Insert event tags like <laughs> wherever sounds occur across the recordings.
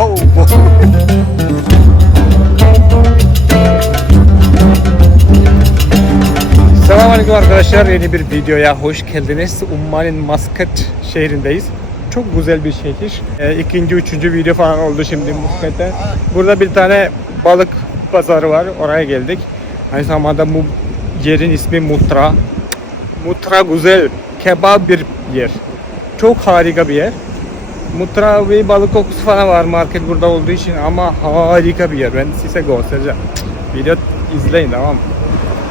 Oh. Selamünaleyküm arkadaşlar. Yeni bir videoya hoş geldiniz. Umman'ın Maskat şehrindeyiz. Çok güzel bir şehir. Ee, ikinci, üçüncü video falan oldu şimdi Muskat'ta. Burada bir tane balık pazarı var. Oraya geldik. Aynı zamanda bu yerin ismi Mutra. Mutra güzel. Kebap bir yer. Çok harika bir yer. Mutra ve balık kokusu falan var market burada olduğu için ama harika bir yer. Ben size göstereceğim. Video izleyin tamam mı?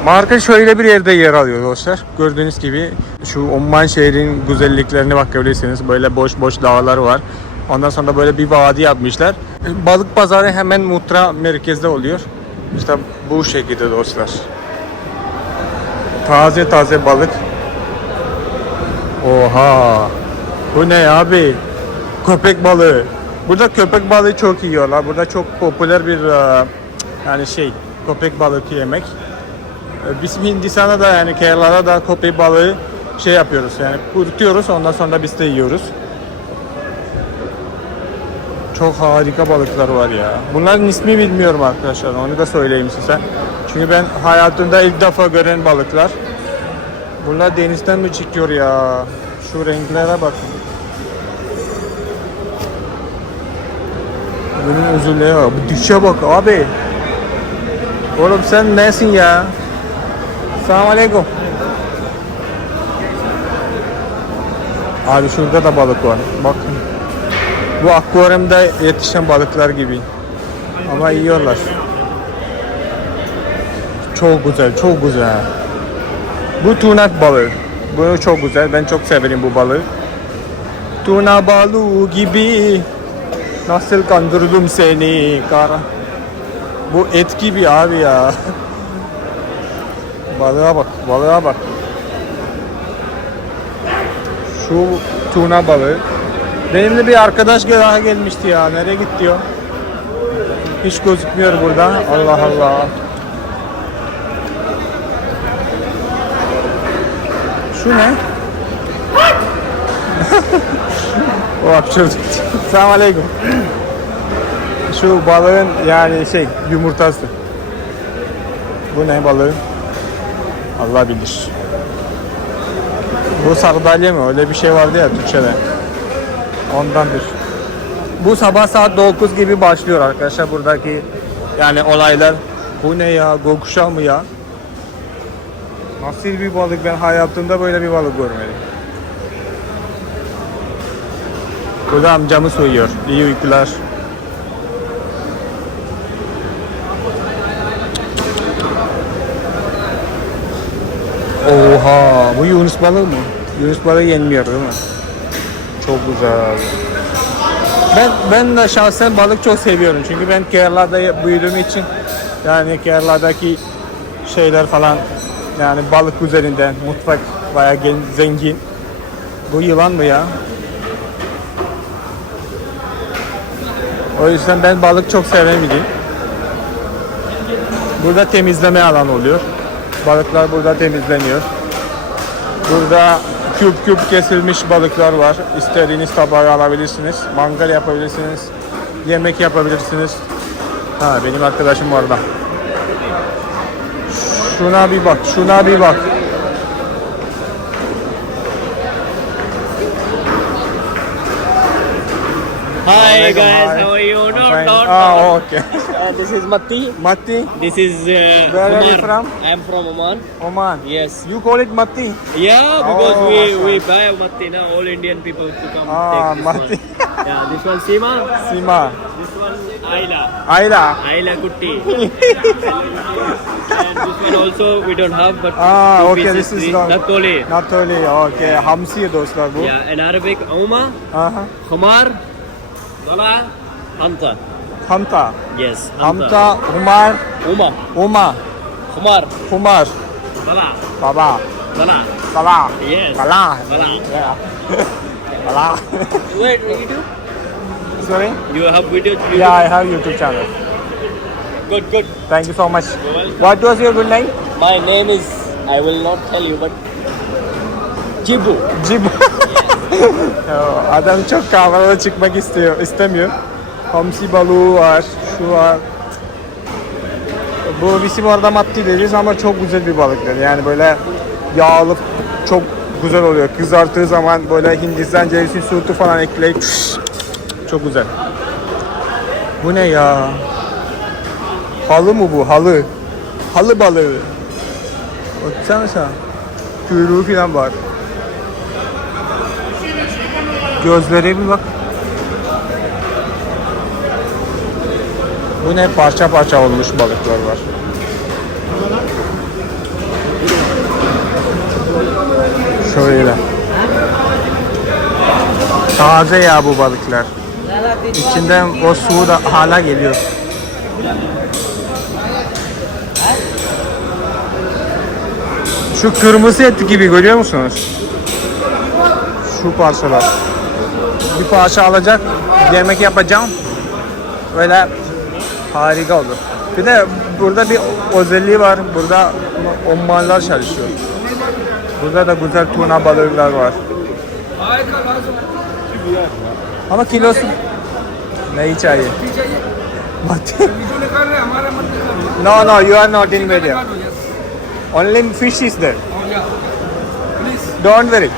Market şöyle bir yerde yer alıyor dostlar. Gördüğünüz gibi şu Umman şehrin güzelliklerine bakabilirsiniz. Böyle boş boş dağlar var. Ondan sonra böyle bir vadi yapmışlar. Balık pazarı hemen Mutra merkezde oluyor. İşte bu şekilde dostlar. Taze taze balık. Oha. Bu ne abi? Köpek balığı. Burada köpek balığı çok yiyorlar. Burada çok popüler bir e, yani şey köpek balığı yemek. E, Biz Hindistan'da da yani Kerala'da da köpek balığı şey yapıyoruz yani kurutuyoruz ondan sonra biz de yiyoruz. Çok harika balıklar var ya. Bunların ismi bilmiyorum arkadaşlar. Onu da söyleyeyim size. Çünkü ben hayatımda ilk defa gören balıklar. Bunlar denizden mi çıkıyor ya? Şu renklere bakın. Bunun uzunluğu bak. Bu dişe bak abi. Oğlum sen nesin ya? Selamun Aleyküm. Abi şurada da balık var. Bakın. Bu akvaryumda yetişen balıklar gibi. Ama yiyorlar. Çok güzel, çok güzel. Bu tuna balığı. Bu çok güzel. Ben çok severim bu balığı. Tuna balığı gibi nasıl kandırdım seni kara. Bu et gibi abi ya. Balığa bak, balığa bak. Şu tuna balığı. Benimle bir arkadaş daha gelmişti ya. Nereye gitti o? Hiç gözükmüyor burada. Allah Allah. Şu ne? <laughs> o hapşırdı. Selamun Aleyküm. Şu balığın yani şey yumurtası. Bu ne balığı? Allah bilir. Bu sardalya mı? Öyle bir şey vardı ya Türkçe'de. Ondandır. Bu sabah saat 9 gibi başlıyor arkadaşlar buradaki yani olaylar. Bu ne ya? Gokuşa mı ya? Nasıl bir balık? Ben hayatımda böyle bir balık görmedim. Burada amcamız uyuyor. İyi uykular. Oha, bu Yunus balığı mı? Yunus balığı yenmiyor değil mi? Çok güzel. Ben ben de şahsen balık çok seviyorum çünkü ben Kerala'da büyüdüğüm için yani Kerala'daki şeyler falan yani balık üzerinden mutfak bayağı zengin. Bu yılan mı ya? O yüzden ben balık çok sevemedim. Burada temizleme alanı oluyor. Balıklar burada temizleniyor. Burada küp küp kesilmiş balıklar var. İstediğiniz tabağı alabilirsiniz. Mangal yapabilirsiniz. Yemek yapabilirsiniz. Ha benim arkadaşım orada. Şuna bir bak, şuna bir bak. Hi guys, how are you? I'm No, fine. no, no. Ah, okay. Uh, this is Matti. Matti, This is uh, Where are you from? I'm from Oman. Oman. Yes. You call it Matti? Yeah, because Oh, we mashallah. we buy Matti now. All Indian people to come Ah, take this Matti. one. Yeah, this one Sima. Sima. This one Ayla. Ayla. Ayla Kutti. <laughs> and this one also we don't have, but Ah, okay, this is not- Natoli. Natoli. Okay. Hamsi dostlar bu. Yeah, in Arabic, Oma, Aha. Khamar, Dala, Hanta. Hamta. Yes, Hamta, Umar, Oma, Uma, Khamar, Umar, Dala, Baba, Dala. Bala, Yes. Bala. Bala. Yeah. <laughs> Bala. <laughs> Wait, video? Sorry? You have video? You Yeah, I have YouTube channel. Good, good. Thank you so much. What was your good name? My name is, I will not tell you, but Jibu. Jim. Ya, <laughs> Adam çok kamerada çıkmak istiyor, istemiyor. Hamsi balığı var. Şu var. Bu bizim orada matti deriz ama çok güzel bir balıktır. Yani böyle yağlı çok güzel oluyor. Kızarttığı zaman böyle Hindistan cevizi sütü falan ekleyip çok güzel. Bu ne ya? Halı mı bu? Halı. Halı balığı. Baksana sen. Kuyruğu falan var. Gözlere bir bak. Bu ne parça parça olmuş balıklar var. Şöyle. Taze ya bu balıklar. İçinden o su da hala geliyor. Şu kırmızı et gibi görüyor musunuz? Şu parçalar. Bir parça alacak, yemek yapacağım. Böyle harika olur. Bir de burada bir özelliği var. Burada Ommanlar çalışıyor. Burada da güzel tuna balıklar var. Ama kilosu नहीं चाहिए मत no no you are not in media only fish is there don't worry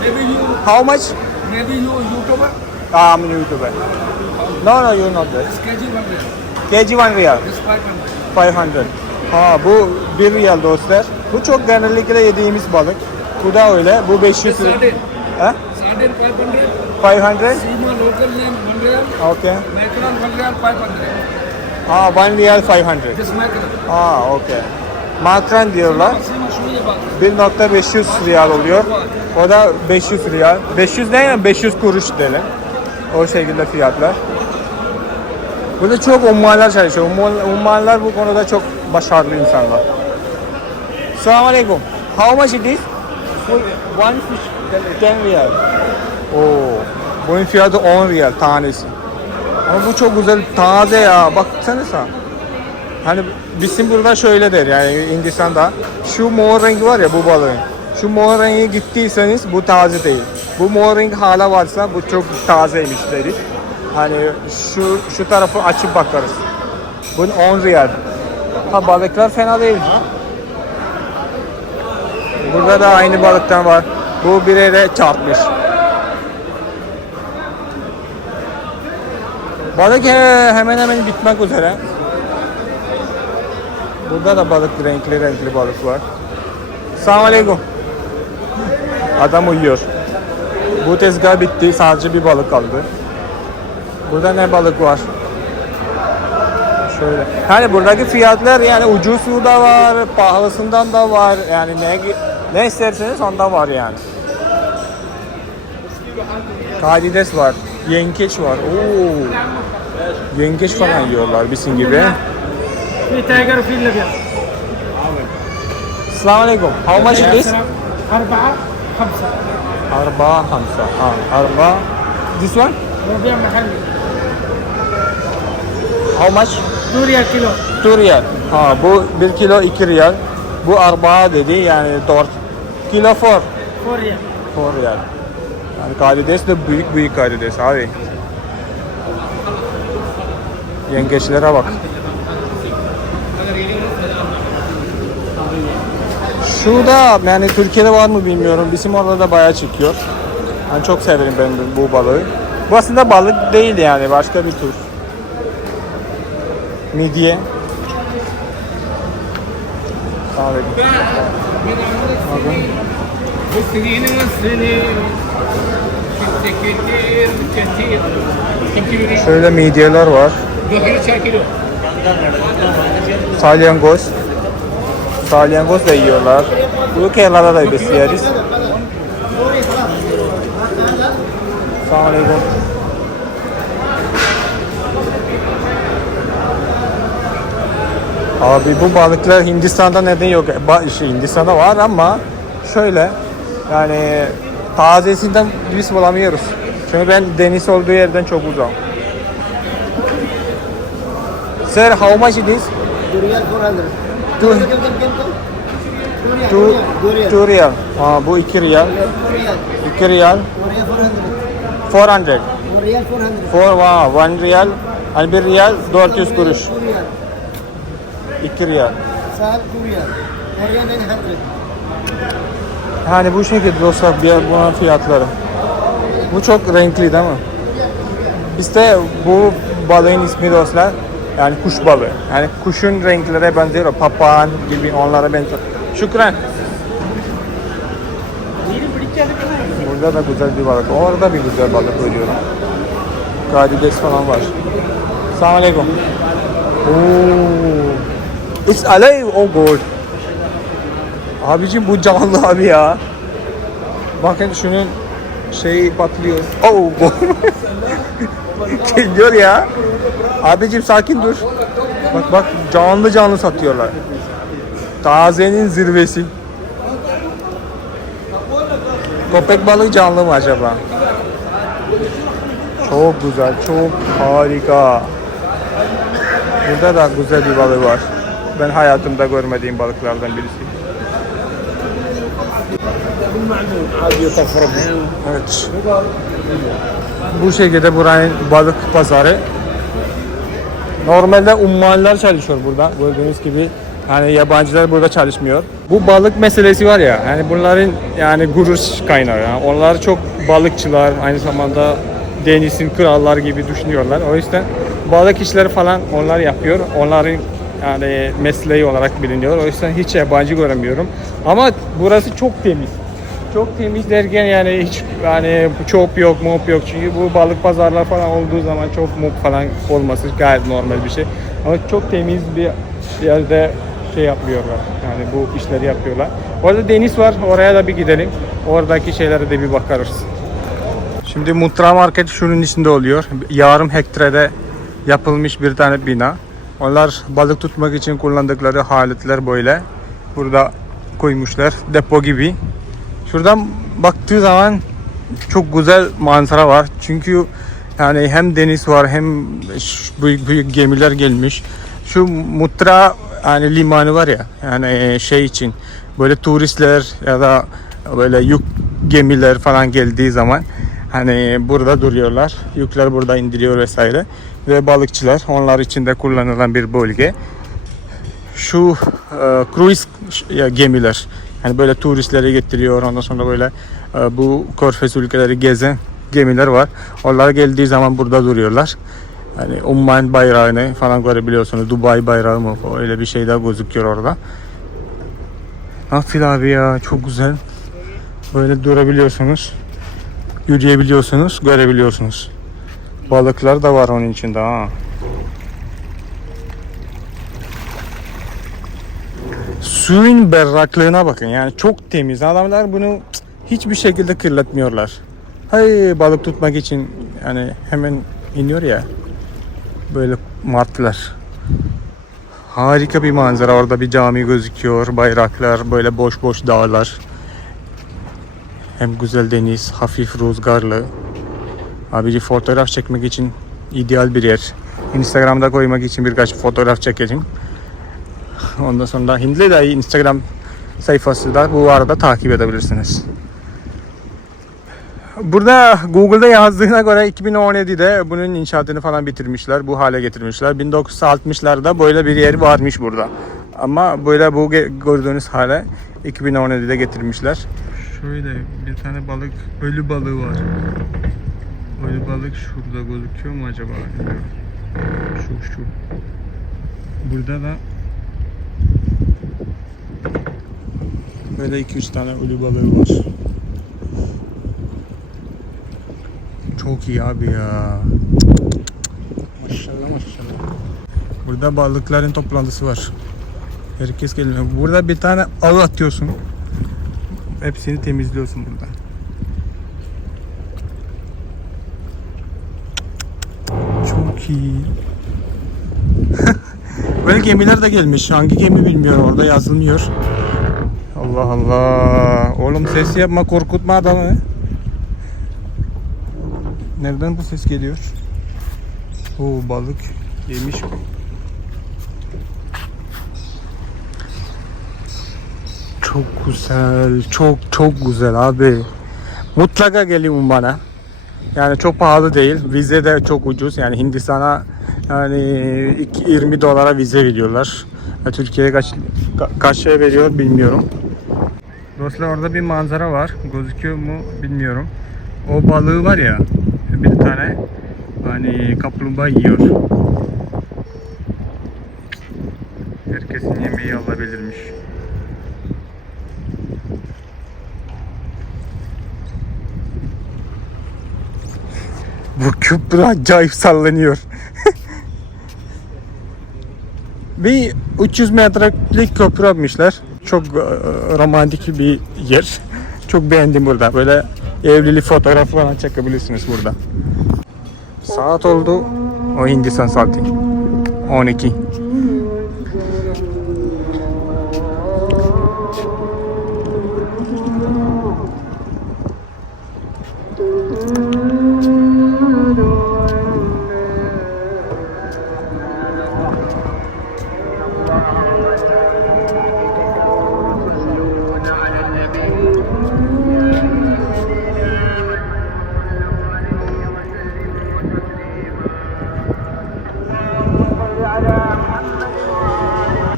Maybe you, how much maybe you YouTuber. Ah, I'm YouTuber no no you're not there This kg one riyal. kg 1 riyal This 500. 500 ha bu 1 riyal dostlar bu çok genellikle yediğimiz balık bu da öyle bu 500 This lira ha Sardine 500. 500 Sima local name 1 riyal. okay Mackerel 1 riyal 500. ha 1 riyal 500 This mackerel. ha okay makran diyorlar Sima şuraya bak. 1.500 riyal oluyor. O da 500 riyal. 500 değil mi? 500 kuruş diyelim. O şekilde fiyatlar. Burada çok ummanlar çalışıyor. Ummanlar bu konuda çok başarılı insanlar. Selamun Aleyküm. How much it is? One fish 10 riyal. Oo. Bunun fiyatı 10 riyal tanesi. Ama bu çok güzel taze ya. Baksana sen. Hani bizim burada şöyle der yani Hindistan'da şu mor rengi var ya bu balığın. Şu mor rengi gittiyseniz bu taze değil. Bu mor renk hala varsa bu çok tazeymiş deriz. Hani şu şu tarafı açıp bakarız. Bunun 10 riyal. Ha balıklar fena değil. Burada da aynı balıktan var. Bu bir yere çarpmış. Balık he- hemen hemen bitmek üzere. Burada da balık renkli renkli balık var. Selamun Aleyküm. Adam uyuyor. Bu tezgah bitti. Sadece bir balık kaldı. Burada ne balık var? Şöyle. Yani buradaki fiyatlar yani ucuz da var, pahalısından da var. Yani ne ne isterseniz onda var yani. Kadides var. Yengeç var. Oo. Yengeç falan yiyorlar bizim gibi. Bir tiger fil Selamun Aleyküm. How much is this? Arba'a, hamsa. Arba'a, hamsa. Ha, arba'a. This one? Rabia mahalli. How much? 2 riyal kilo. 2 riyal. Ha bu 1 kilo 2 riyal. Bu arba'a dedi yani 4 kilo 4. 4 riyal. 4 riyal. Yani karides de büyük büyük karides abi. Yengeçlere bak. Şu yani Türkiye'de var mı bilmiyorum. Bizim orada da bayağı çıkıyor. Yani çok severim ben bu balığı. Bu aslında balık değil yani başka bir tür midye kahve Şöyle midyeler var. Salyangoz. Salyangoz da yiyorlar. Bunu Kerala'da da besleyeriz. Selamun Aleyküm. Abi bu balıklar Hindistan'da neden yok? Ba şey, Hindistan'da var ama şöyle yani tazesinden biz bulamıyoruz. Çünkü ben deniz olduğu yerden çok uzağım. Sir, how much it is? Durian 400. Two, two, two riyal. Ha, bu 2 riyal. durian. 2 riyal. Durian 400. 400. riyal 400. Four, wow, one riyal. Yani bir riyal 400 kuruş. 2 riyal. 2 riyal. Sal 2 riyal. 4 riyal 900. Yani bu şekilde dostlar bir bunun fiyatları. Bu çok renkli değil mi? İşte bu balığın ismi dostlar yani kuş balığı. Yani kuşun renkleri benziyor. Papağan gibi onlara benziyor. Şükran. Burada da güzel bir balık. Orada bir güzel balık görüyorum. Karides falan var. Selamun Aleyküm. Oo. It's alive. Oh god. Abicim bu canlı abi ya. Bakın şunun şeyi patlıyor. Oh bu. <laughs> Geliyor ya. Abicim sakin dur. Bak bak canlı canlı satıyorlar. Tazenin zirvesi. Köpek balığı canlı mı acaba? Çok güzel, çok harika. Burada da güzel bir balık var. Ben hayatımda görmediğim balıklardan birisi. Evet. Bu şekilde buranın balık pazarı. Normalde Ummaniler çalışıyor burada. Gördüğünüz gibi yani yabancılar burada çalışmıyor. Bu balık meselesi var ya. Yani bunların yani gurur kaynağı. Yani onlar çok balıkçılar aynı zamanda denizin krallar gibi düşünüyorlar. O yüzden balık işleri falan onlar yapıyor. Onların yani mesleği olarak biliniyor. O yüzden hiç yabancı göremiyorum. Ama burası çok temiz. Çok temiz derken yani hiç yani çok yok mop yok çünkü bu balık pazarlar falan olduğu zaman çok mop falan olması gayet normal bir şey. Ama çok temiz bir yerde şey yapıyorlar yani bu işleri yapıyorlar. Orada deniz var oraya da bir gidelim. Oradaki şeylere de bir bakarız. Şimdi Mutra Market şunun içinde oluyor. Yarım hektarede yapılmış bir tane bina. Onlar balık tutmak için kullandıkları aletler böyle. Burada koymuşlar depo gibi. Şuradan baktığı zaman çok güzel manzara var. Çünkü yani hem deniz var hem büyük büyük gemiler gelmiş. Şu Mutra yani limanı var ya yani e, şey için böyle turistler ya da böyle yük gemiler falan geldiği zaman hani burada duruyorlar. Yükler burada indiriyor vesaire. Ve balıkçılar onlar için de kullanılan bir bölge şu e, cruise gemiler yani böyle turistleri getiriyor ondan sonra böyle e, bu Körfez ülkeleri gezen gemiler var. Onlar geldiği zaman burada duruyorlar. Hani Umman bayrağını falan görebiliyorsunuz. Dubai bayrağı mı öyle bir şey daha gözüküyor orada. Nasıl abi ya çok güzel. Böyle durabiliyorsunuz. Yürüyebiliyorsunuz, görebiliyorsunuz. Balıklar da var onun içinde ha. suyun berraklığına bakın. Yani çok temiz. Adamlar bunu hiçbir şekilde kirletmiyorlar. Hay balık tutmak için yani hemen iniyor ya. Böyle martılar. Harika bir manzara. Orada bir cami gözüküyor. Bayraklar, böyle boş boş dağlar. Hem güzel deniz, hafif rüzgarlı. Abici fotoğraf çekmek için ideal bir yer. Instagram'da koymak için birkaç fotoğraf çekeceğim. Ondan sonra Hindli Dayı Instagram sayfası da bu arada takip edebilirsiniz. Burada Google'da yazdığına göre 2017'de bunun inşaatını falan bitirmişler. Bu hale getirmişler. 1960'larda böyle bir yer varmış burada. Ama böyle bu gördüğünüz hale 2017'de getirmişler. Şöyle bir tane balık, ölü balığı var. Ölü balık şurada gözüküyor mu acaba? Şu şu. Burada da Böyle 2-3 tane ölü balığı var. Çok iyi abi ya. Maşallah maşallah. Burada balıkların toplantısı var. Herkes geliyor. Burada bir tane ağı atıyorsun. Hepsini temizliyorsun burada. Çok iyi. <laughs> Böyle gemiler de gelmiş. Hangi gemi bilmiyorum orada yazılmıyor. Allah Allah. Oğlum ses yapma korkutma adamı. Nereden bu ses geliyor? Oo balık yemiş bu. Çok güzel, çok çok güzel abi. Mutlaka gelin bana. Yani çok pahalı değil. Vize de çok ucuz. Yani Hindistan'a yani iki- 20 dolara vize veriyorlar. Ya Türkiye'ye kaç ka- kaç şey veriyor bilmiyorum. Dostlar orada bir manzara var. Gözüküyor mu bilmiyorum. O balığı var ya bir tane hani kaplumbağa yiyor. Bu köprü acayip sallanıyor. bir 300 metrelik köprü yapmışlar. Çok e, romantik bir yer. Çok beğendim burada. Böyle evlilik fotoğraf falan çekebilirsiniz burada. Saat oldu. O Hindistan saati. 12.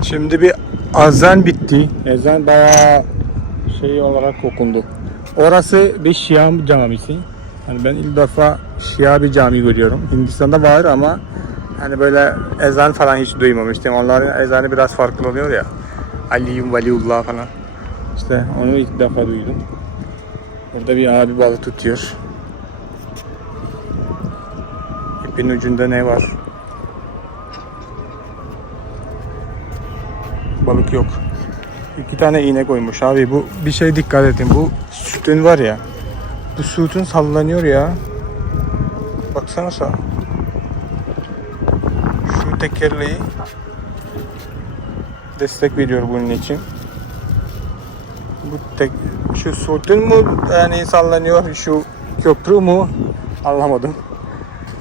Şimdi bir azan bitti. Ezan bayağı şey olarak okundu. Orası bir Şia camisi. Yani ben ilk defa Şia bir cami görüyorum. Hindistan'da var ama hani böyle ezan falan hiç duymamıştım. Onların ezanı biraz farklı oluyor ya. Aliyum Valiullah falan. İşte onu ilk defa duydum. Burada bir abi balık tutuyor. İpin ucunda ne var? balık yok. İki tane iğne koymuş abi. Bu bir şey dikkat edin. Bu sütün var ya. Bu sütün sallanıyor ya. Baksana sağ. Tekerleği destek veriyor bunun için. Bu tek şu sütün mu yani sallanıyor şu köprü mü anlamadım.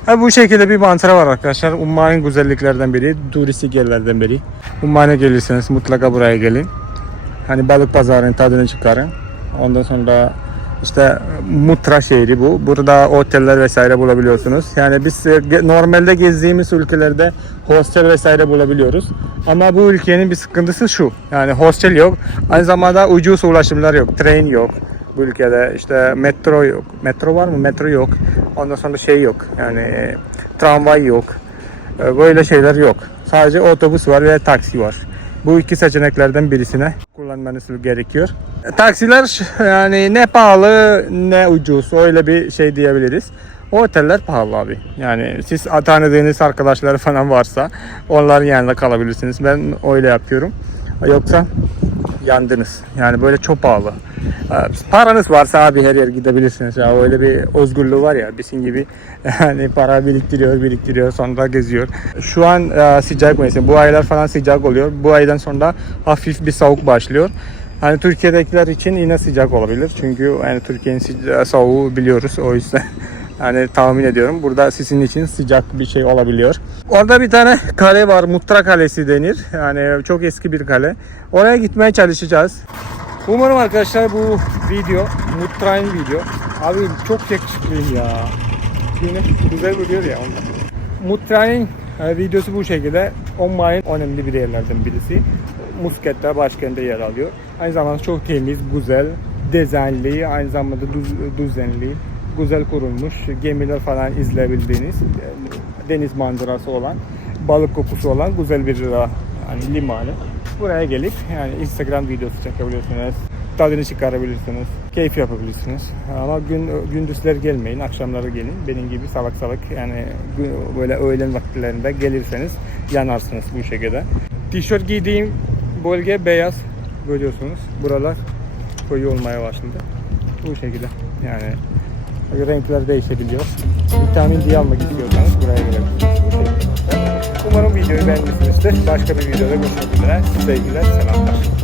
Ha, bu şekilde bir manzara var arkadaşlar. Umman'ın güzelliklerden biri, turistik yerlerden biri. Umman'a gelirseniz mutlaka buraya gelin. Hani balık pazarının tadını çıkarın. Ondan sonra işte Mutra şehri bu. Burada oteller vesaire bulabiliyorsunuz. Yani biz e, normalde gezdiğimiz ülkelerde hostel vesaire bulabiliyoruz. Ama bu ülkenin bir sıkıntısı şu. Yani hostel yok. Aynı zamanda ucuz ulaşımlar yok. Tren yok bu ülkede. işte metro yok. Metro var mı? Metro yok. Ondan sonra şey yok. Yani e, tramvay yok. E, Böyle şeyler yok. Sadece otobüs var ve taksi var. Bu iki seçeneklerden birisine kullanmanız gerekiyor. Taksiler yani ne pahalı ne ucuz öyle bir şey diyebiliriz. Oteller pahalı abi. Yani siz tanıdığınız arkadaşları falan varsa onların yanında kalabilirsiniz. Ben öyle yapıyorum. Yoksa yandınız. Yani böyle çok pahalı. Ee, Paranız varsa abi her yer gidebilirsiniz. Ya öyle bir özgürlüğü var ya bizim gibi <laughs> yani para biriktiriyor, biriktiriyor sonra geziyor. Şu an e, sıcak mevsim. Bu aylar falan sıcak oluyor. Bu aydan sonra hafif bir soğuk başlıyor. Hani Türkiye'dekiler için yine sıcak olabilir. Çünkü yani Türkiye'nin soğuğu biliyoruz o yüzden. <laughs> Yani tahmin ediyorum. Burada sizin için sıcak bir şey olabiliyor. Orada bir tane kale var. Mutra Kalesi denir. Yani çok eski bir kale. Oraya gitmeye çalışacağız. Umarım arkadaşlar bu video Mutra'nın video. Abi çok yakışıklıyım ya. Yine güzel vuruyor ya ondan. Mutra'nın e, videosu bu şekilde. Oman'ın önemli bir yerlerden birisi. Muskat'ta başkentte yer alıyor. Aynı zamanda çok temiz, güzel, dezenli, aynı zamanda düz, düzenli, güzel kurulmuş, gemiler falan izleyebildiğiniz, e, deniz manzarası olan, balık kokusu olan güzel bir e, yani limanı. Buraya gelip yani Instagram videosu çekebilirsiniz, tadını çıkarabilirsiniz, keyif yapabilirsiniz. Ama gün gündüzler gelmeyin, akşamları gelin. Benim gibi salak salak yani böyle öğlen vakitlerinde gelirseniz yanarsınız bu şekilde. Tişört giydiğim bölge beyaz görüyorsunuz. Buralar koyu olmaya başladı. Bu şekilde yani renkler değişebiliyor. Vitamin D almak istiyorsanız buraya gelebilirsiniz. Umarım videoyu beğenmişsinizdir. Başka bir videoda görüşmek üzere. Sevgiler, selamlar.